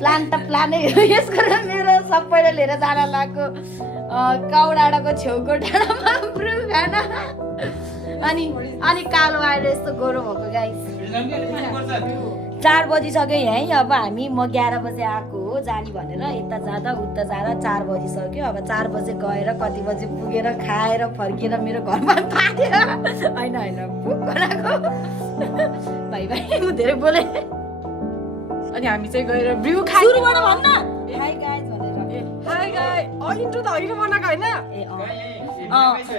plan त प्लानै हो यसको र मेरो सबैले लिएर जान लाग्यो काउडाँडाको छेउको डाँडामा ब्रु खान अनि कालो आएर यस्तो गोरो भएको गाइस 4 बजिसक्यो यहीँ अब हामी म 11 बजे आएको हो जाने भनेर यता जाँदा उता जाँदा 4 बजिसक्यो अब 4 बजे गएर कति बजे पुगेर खाएर फर्किएर मेरो घरमा पारेर होइन पुग बनाएको भाइ म धेरै बोले अनि हामी चाहिँ गएर ब्रु खाइ सुरुबाट भन्न हाई गाइज भनेर हाई गाइ इन्ट्रो त अहिले बनाएको होइन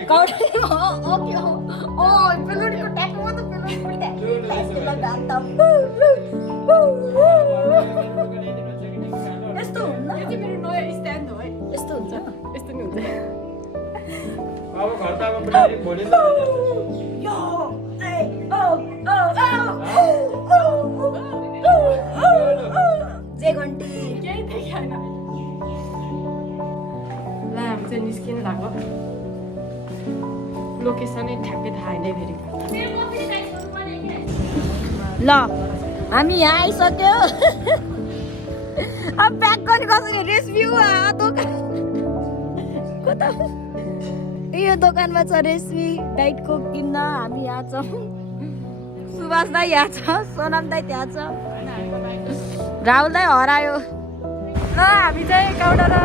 काउडा ओके पेलोडीको ट्याकमा त पेलोडीको ट्याक यस्तो हुन्न यो चाहिँ मेरो नयाँ स्ट्यान्ड हो है यस्तो हुन्छ यस्तो नि हुन्छ अब घर त अब बुढाले भोलि जे घन्टी केही देखेन ल हामी चाहिँ निस्किन लाग्यो लोकेसनै ठ्याक्कै थाहा होइन फेरि ल हामी यहाँ आइसक्यो अब प्याक गर्ने कसरी रेसिपी दोकान कता यो दोकानमा छ रेसिपी डाइट कोक किन्न हामी यहाँ छौँ सुभाष दाई यहाँ छ सोनाम दाई त्यहाँ छ राहुल दाई हरायो ल हामी चाहिँ काउडाँडा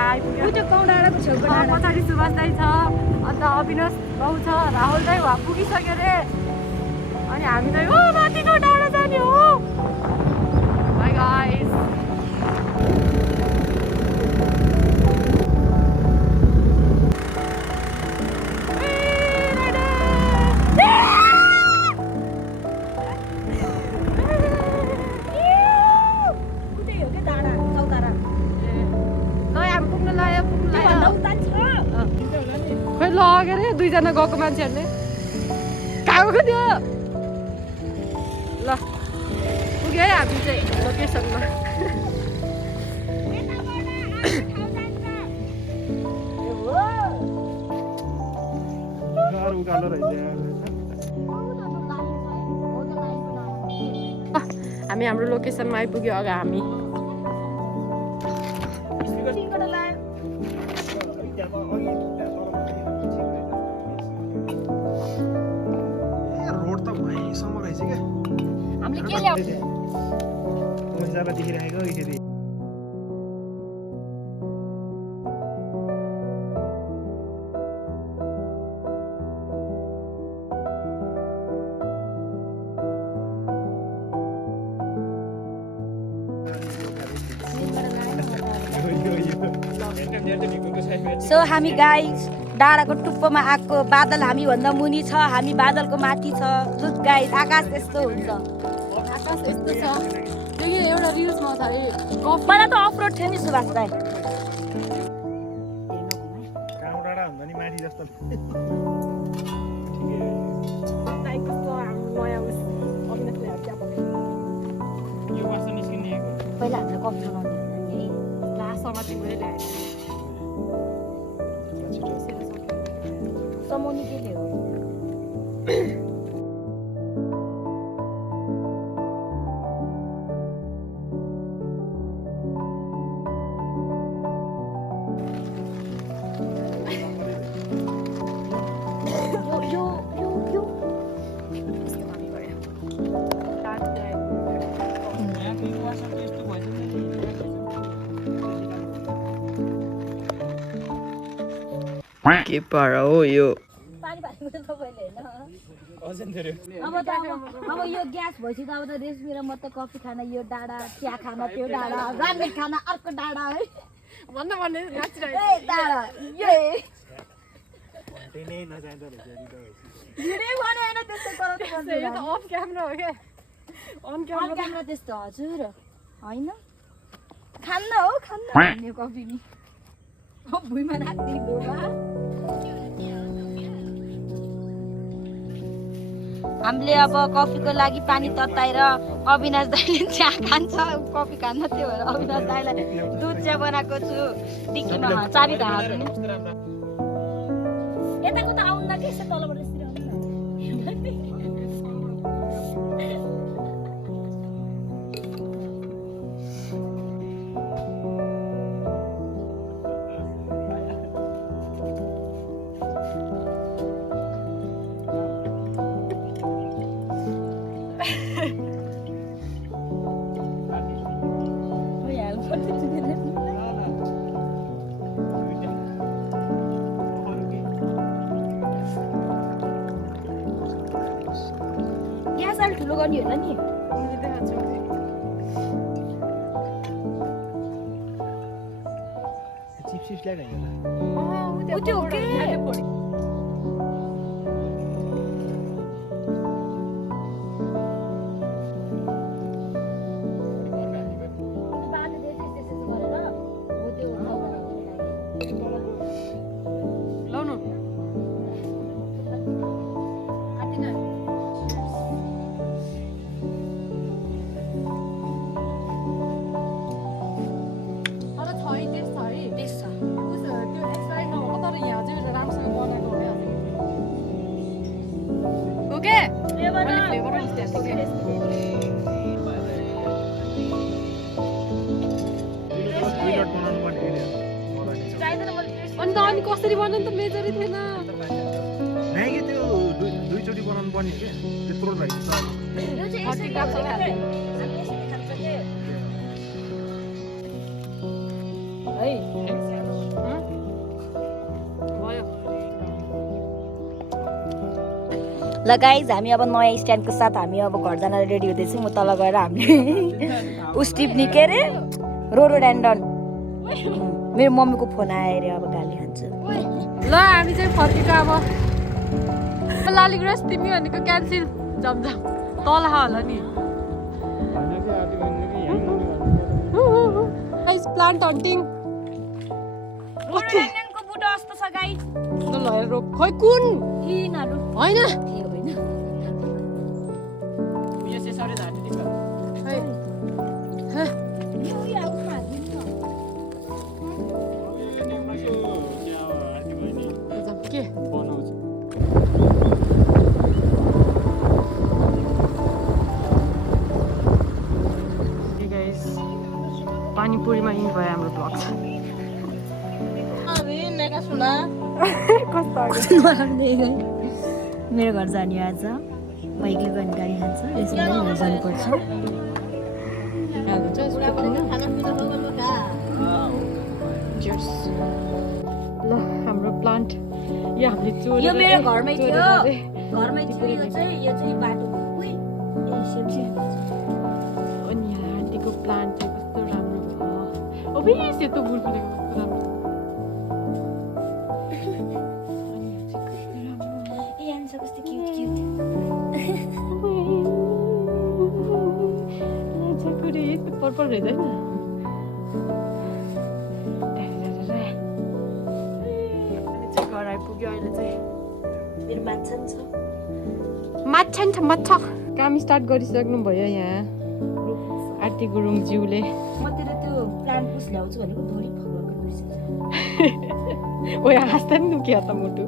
आइपुग्यो त्यो काउडाँडाको छेउको पछाडि सुभाष दाई छ अन्त अविनाश बाउ छ राहुल दाई वहाँ पुगिसक्यो रे अनि हामी चाहिँ माथिको डाँडा जाने हो बाई गाइस खै लगेर दुईजना गएको मान्छेहरूले कहाँ गएको थियो ल पुग्यो है हामी चाहिँ लोकेसनमा उकालो रहेछ हामी हाम्रो लोकेसनमा आइपुग्यो अगा हामी रोड त भएसम्म रहेछ क्या हामीले के ल्याउ मजाले देखिरहेको यसरी सो हामी गाइस डाँडाको टुप्पोमा आएको बादल हामीभन्दा मुनि छ हामी बादलको माथि छ लुक गाइस आकाश यस्तो हुन्छ आकाश यस्तो छ त्यो एउटा रिल्समा छ अरे पहिला त अफ रोड थियो नि सुभाष दाई काम डाँडा हुन्छ नि माथि जस्तो पहिला हामीलाई कफी बनाउने समोनी के ल्यायो के पारा हो यो पानी भालेको त तपाईँले होइन अब अब यो ग्यास भएपछि त अब त रेसमी र म त कफी खान यो डाँडा चिया खान त्यो डाँडा रामेन खान अर्को डाँडा है भन्ने ए डाँडा ये धेरै भने होइन त्यस्तो गराउनु यो त अफ क्यामेरा हो क्या अन क्यामेरा त्यस्तो हजुर होइन खान्न हो खान्न भन्ने कफी नि भुइँमा राख्ने डोबा हामीले अब कफीको लागि पानी तताएर अविनाश दाइले चिया खान्छ कफी खान्न त्यो भएर अविनाश दाइलाई दुध चिया बनाएको छु डिक्कीमा चाबी धाएको नि यताको त आउनु कि यसो तलबाट यसरी आउनु यहाँ साल ठुलो गर्ने होला नि चिप्स ल्याएर त्यो हो के लाउनु तर छ है टेस्ट छ है टेस्ट छ उसो त्यो एक्सपायर नभएको तर यहाँ चाहिँ राम्रोसँग बनाएको हो ओके फ्लेभर अनि त अनि कसरी बनाउनु त मेजरै थिएन म्यागी त्यो दुईचोटि बनाउनु पर्ने के त्यत्रो लागि भयो ल गाइज हामी अब नयाँ स्ट्यान्डको साथ हामी अब घर जान रेडी हुँदैछौँ म तल गएर हामीले उस्टिप्नी के अरे रोडोडेन्ड्रन मेरो मम्मीको फोन आयो अरे अब गाली खान्छु ल हामी चाहिँ फर्केको अब लालीगुराँस तिमी भनेको क्यान्सिल जमझम तल होला नि प्लान्ट हन्टिङ रोडोडेन्ड्रनको बुटो जस्तो छ गाइज ल रोक खोइ कुन यिनीहरू होइन ए होइन यो उयो आउनु हाल्दिनु न के पानीपुरीमा इन भयो हाम्रो ब्लग मेरो घर जाने आज बाइकले गर्ने गाडी खान्छ यसमा घर जानुपर्छ ल हाम्रो प्लान्ट यो हामीले चोरेर यो मेरो घरमै थियो चोरेर घरमै थियो यो चाहिँ बाटो उही ए सेप्सी अनि यहाँ आन्टीको प्लान्ट चाहिँ कस्तो राम्रो भयो अब सेतो फुल फुलेको कस्तो राम्रो ए आन्छ कस्तो क्युट क्युट यस्तो पर्पल रहेछ घर आइपुग्यो अहिले चाहिँ मेरो माछा छ माछा छ माछा काम स्टार्ट गरिसक्नु भयो यहाँ आरती गुरुङज्यूले म तेरो त्यो प्लान्ट पुस ल्याउँछु भनेको धोरी फगको ओ यहाँ हाँस्दा नि दुख्यो त मुटु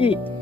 ए